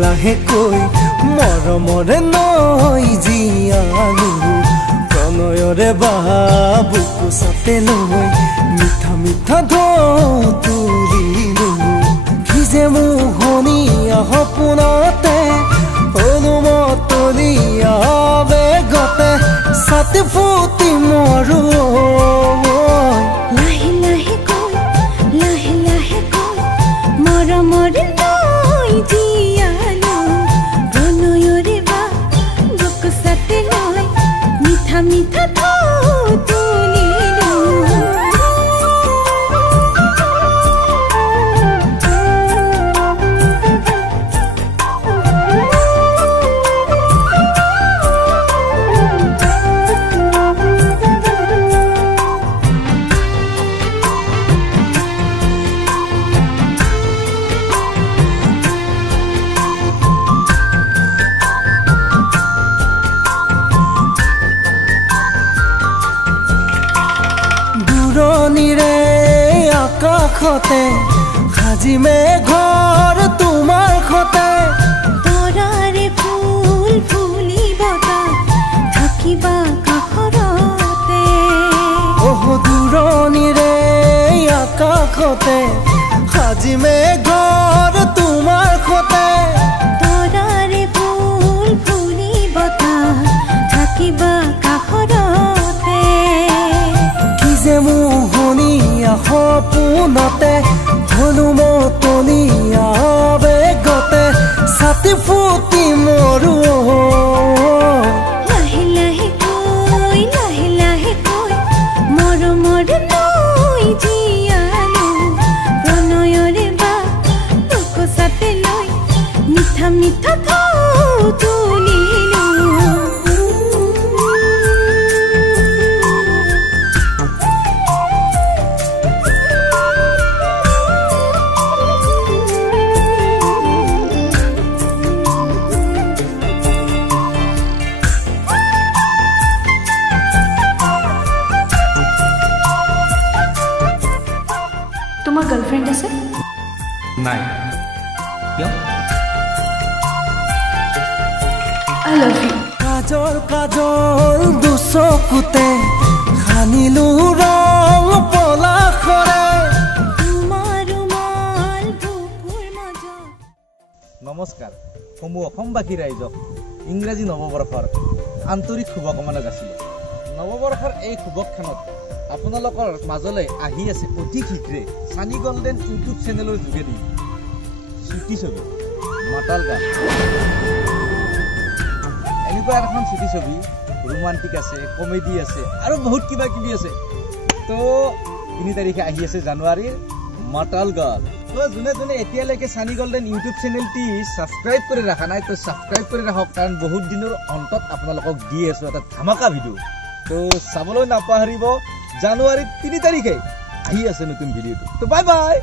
লাহে কৈ মৰমৰে নৈ জীয়ালো প্ৰণয়ৰে বুকু চাপে লৈ মিঠা মিঠা ঢৌ তুলিলো কি যে মোহনীয়া সপোনতে অনুমতলীয়া বেগতে ছাতি ফুটি মৰো মৰমৰে নৈ জীয়ালো প্ৰণয়ৰে বুকু চাপে লৈ মিঠা মিঠা ঢৌ তুলিলো আকাশতে সাজিমে ঘৰ তোমাৰ খতে তৰাৰে ফুল ফুলি বতাহ থাকিবা কাষৰতে দূৰণিৰে আকাশতে সাজিমে ঘৰ তোমাৰ খতে তৰাৰে ফুল ফুলি বতাহ থাকিবা কাষৰতে কি যে মোহনীয়া সপোনতে অনুমতলীয়া বেগতে ছাতি ফুটি মৰো লাহে কৈ মৰমৰে নৈ জীয়ালো প্ৰণয়ৰে বুকু চাপে লৈ মিঠা মিঠা ঢৌ তুলিলো তোমাৰ গাৰ্লফ্ৰেণ্ড আছে নাই কিয় আই লাভ ইউ কাজল দুচকুতে সানিলো ৰং পলাশৰে তোমাৰ ৰুমাল বুকুৰ মাজত নমস্কাৰ সমূহ অসমবাসী ৰাইজক ইংৰাজী নৱবৰ্ষৰ আন্তৰিক শুভকামনা যাচিলোঁ নৱবৰ্ষৰ এই শুভক্ষণত আপোনালোকৰ মাজলৈ আহি আছে অতি শীঘ্ৰে সানি গোল্ডেন ইউটিউব চেনেলৰ যোগেদি ছুটি ছবি মাতাল গান এনেকুৱা এখন ছুটি ছবি ৰোমান্টিক আছে কমেডি আছে আৰু বহুত কিবা কিবি আছে তো 3 তাৰিখে আহি আছে জানুৱাৰীৰ মাতাল গান তো যোনে এতিয়ালৈকে সানি গোল্ডেন ইউটিউব চেনেলটি সাবস্ক্ৰাইব কৰি ৰাখা নাই তো সাবস্ক্ৰাইব কৰি ৰাখক কাৰণ বহুত দিনৰ অন্তত আপোনালোকক দি আছো এটা ধামাকা ভিডিঅ তো চাবলৈ নাপাহৰিব জানুৱাৰীৰ 3 তাৰিখে আহি আছে নতুন ভিডিঅ'টো তো বাই বাই।